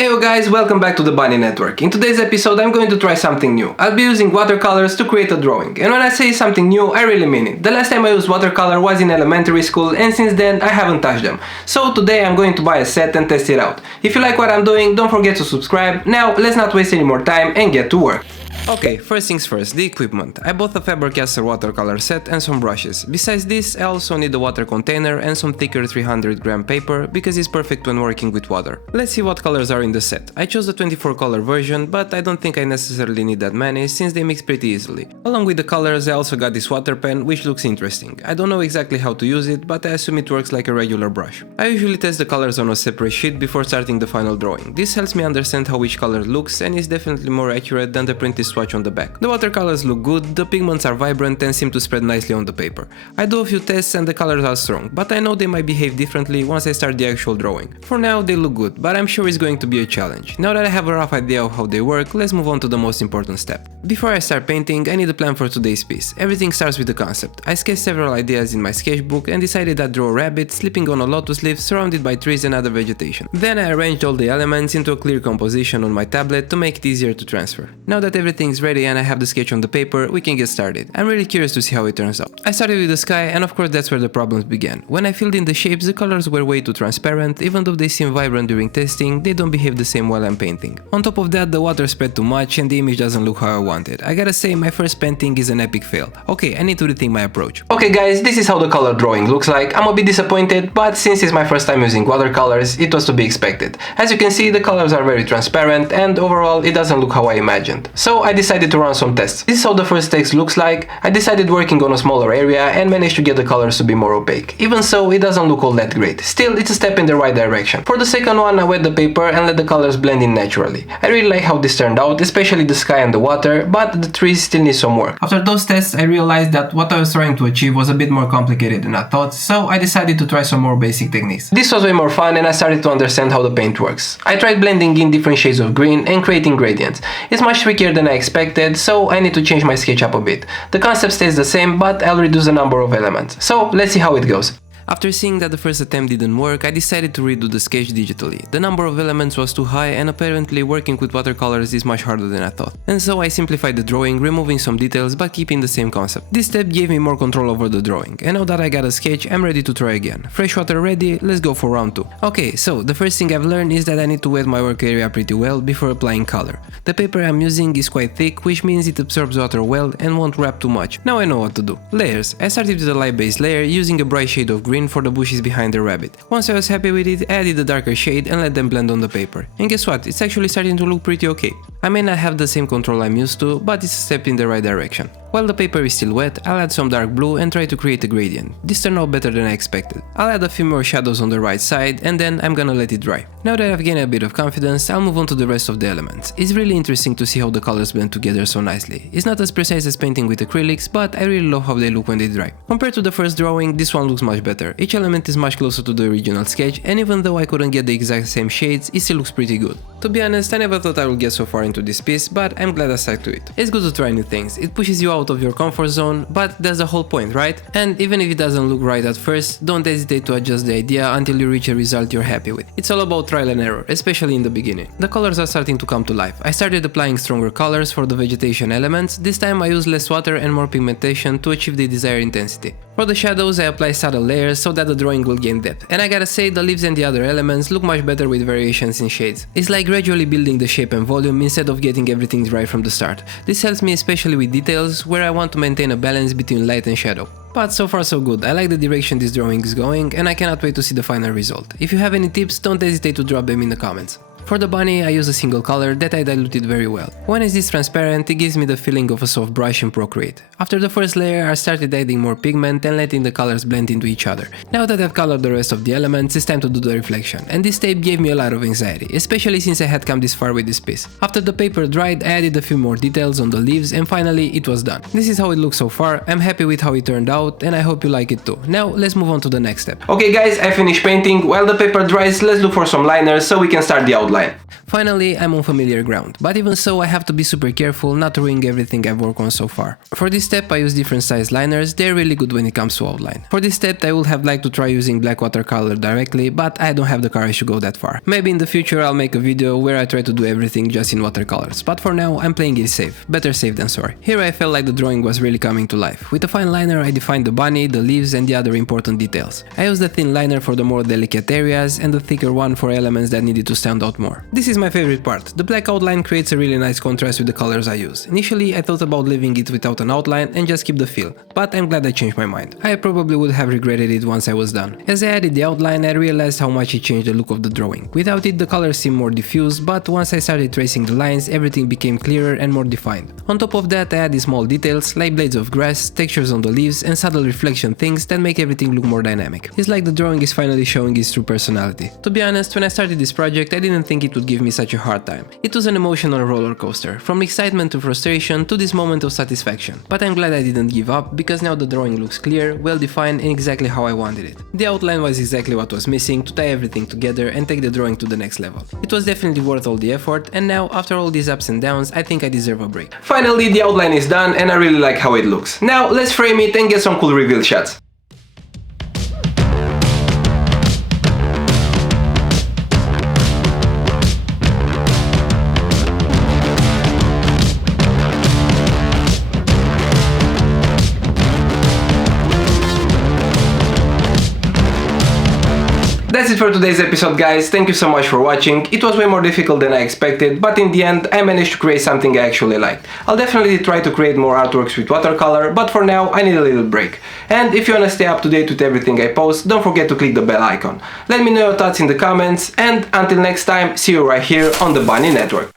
Hey guys, welcome back to the Bunny Network. In today's episode I'm going to try something new. I'll be using watercolors to create a drawing. And when I say something new, I really mean it. The last time I used watercolor was in elementary school and since then I haven't touched them. So today I'm going to buy a set and test it out. If you like what I'm doing, don't forget to subscribe. Now let's not waste any more time and get to work. Okay, first things first, the equipment. I bought a Faber-Castell watercolor set and some brushes. Besides this, I also need a water container and some thicker 300-gram paper because it's perfect when working with water. Let's see what colors are in the set. I chose the 24 color version, but I don't think I necessarily need that many since they mix pretty easily. Along with the colors, I also got this water pen, which looks interesting. I don't know exactly how to use it, but I assume it works like a regular brush. I usually test the colors on a separate sheet before starting the final drawing. This helps me understand how each color looks and is definitely more accurate than the printed swatch on the back. The watercolors look good, the pigments are vibrant and seem to spread nicely on the paper. I do a few tests and the colors are strong, but I know they might behave differently once I start the actual drawing. For now they look good, but I'm sure it's going to be a challenge. Now that I have a rough idea of how they work, let's move on to the most important step. Before I start painting, I need a plan for today's piece. Everything starts with the concept. I sketched several ideas in my sketchbook and decided I'd draw a rabbit sleeping on a lotus leaf surrounded by trees and other vegetation. Then I arranged all the elements into a clear composition on my tablet to make it easier to transfer. Now that everything's ready and I have the sketch on the paper, we can get started. I'm really curious to see how it turns out. I started with the sky and of course that's where the problems began. When I filled in the shapes, the colors were way too transparent. Even though they seem vibrant during testing, they don't behave the same while I'm painting. On top of that, the water spread too much and the image doesn't look how I wanted. I gotta say, my first painting is an epic fail. Okay, I need to rethink my approach. Okay guys, this is how the color drawing looks like. I'm a bit disappointed, but since it's my first time using watercolors, it was to be expected. As you can see, the colors are very transparent and overall it doesn't look how I imagined. So I decided to run some tests. This is how the first text looks like. I decided working on a smaller area and managed to get the colors to be more opaque. Even so, it doesn't look all that great. Still, it's a step in the right direction. For the second one, I wet the paper and let the colors blend in naturally. I really like how this turned out, especially the sky and the water, but the trees still need some work. After those tests, I realized that what I was trying to achieve was a bit more complicated than I thought, so I decided to try some more basic techniques. This was way more fun and I started to understand how the paint works. I tried blending in different shades of green and creating gradients. It's much trickier than I expected, so I need to change my sketch up a bit. The concept stays the same, but I'll reduce the number of elements. So let's see how it goes. After seeing that the first attempt didn't work, I decided to redo the sketch digitally. The number of elements was too high and apparently working with watercolors is much harder than I thought. And so I simplified the drawing, removing some details but keeping the same concept. This step gave me more control over the drawing, and now that I got a sketch, I'm ready to try again. Fresh water ready, let's go for round 2. Okay, so the first thing I've learned is that I need to wet my work area pretty well before applying color. The paper I'm using is quite thick, which means it absorbs water well and won't wrap too much. Now I know what to do. Layers. I started with a light base layer using a bright shade of green for the bushes behind the rabbit. Once I was happy with it, I added a darker shade and let them blend on the paper. And guess what? It's actually starting to look pretty okay. I may not have the same control I'm used to, but it's a step in the right direction. While the paper is still wet, I'll add some dark blue and try to create a gradient. This turned out better than I expected. I'll add a few more shadows on the right side and then I'm gonna let it dry. Now that I've gained a bit of confidence, I'll move on to the rest of the elements. It's really interesting to see how the colors blend together so nicely. It's not as precise as painting with acrylics, but I really love how they look when they dry. Compared to the first drawing, this one looks much better. Each element is much closer to the original sketch, and even though I couldn't get the exact same shades, it still looks pretty good. To be honest, I never thought I would get so far into this piece, but I'm glad I stuck to it. It's good to try new things. It pushes you out of your comfort zone, but that's the whole point, right? And even if it doesn't look right at first, don't hesitate to adjust the idea until you reach a result you're happy with. It's all about trial and error, especially in the beginning. The colors are starting to come to life. I started applying stronger colors for the vegetation elements. This time I used less water and more pigmentation to achieve the desired intensity. For the shadows, I apply subtle layers so that the drawing will gain depth. And I gotta say, the leaves and the other elements look much better with variations in shades. It's like gradually building the shape and volume instead of getting everything right from the start. This helps me especially with details where I want to maintain a balance between light and shadow. But so far so good. I like the direction this drawing is going and I cannot wait to see the final result. If you have any tips, don't hesitate to drop them in the comments. For the bunny, I use a single color that I diluted very well. When it's this transparent, it gives me the feeling of a soft brush in Procreate. After the first layer, I started adding more pigment and letting the colors blend into each other. Now that I've colored the rest of the elements, it's time to do the reflection. And this step gave me a lot of anxiety, especially since I had come this far with this piece. After the paper dried, I added a few more details on the leaves and finally it was done. This is how it looks so far. I'm happy with how it turned out and I hope you like it too. Now let's move on to the next step. Okay guys, I finished painting. While the paper dries, let's look for some liners so we can start the outline. Finally, I'm on familiar ground, but even so I have to be super careful not to ruin everything I've worked on so far. For this step I use different size liners, they're really good when it comes to outline. For this step I would have liked to try using black watercolor directly, but I don't have the courage to go that far. Maybe in the future I'll make a video where I try to do everything just in watercolors, but for now I'm playing it safe, better safe than sorry. Here I felt like the drawing was really coming to life. With a fine liner I defined the bunny, the leaves and the other important details. I used a thin liner for the more delicate areas and a thicker one for elements that needed to stand out more. This is my favorite part. The black outline creates a really nice contrast with the colors I use. Initially I thought about leaving it without an outline and just keep the feel, but I'm glad I changed my mind. I probably would have regretted it once I was done. As I added the outline I realized how much it changed the look of the drawing. Without it the colors seemed more diffused, but once I started tracing the lines everything became clearer and more defined. On top of that I added small details like blades of grass, textures on the leaves and subtle reflection things that make everything look more dynamic. It's like the drawing is finally showing its true personality. To be honest, when I started this project I didn't think it would give me such a hard time. It was an emotional roller coaster, from excitement to frustration to this moment of satisfaction. But I'm glad I didn't give up, because now the drawing looks clear, well defined and exactly how I wanted it. The outline was exactly what was missing to tie everything together and take the drawing to the next level. It was definitely worth all the effort, and now after all these ups and downs I think I deserve a break. Finally the outline is done and I really like how it looks. Now let's frame it and get some cool reveal shots. That's it for today's episode guys, thank you so much for watching. It was way more difficult than I expected, but in the end I managed to create something I actually liked. I'll definitely try to create more artworks with watercolor, but for now I need a little break. And if you wanna stay up to date with everything I post, don't forget to click the bell icon. Let me know your thoughts in the comments, and until next time, see you right here on the Bunny Network.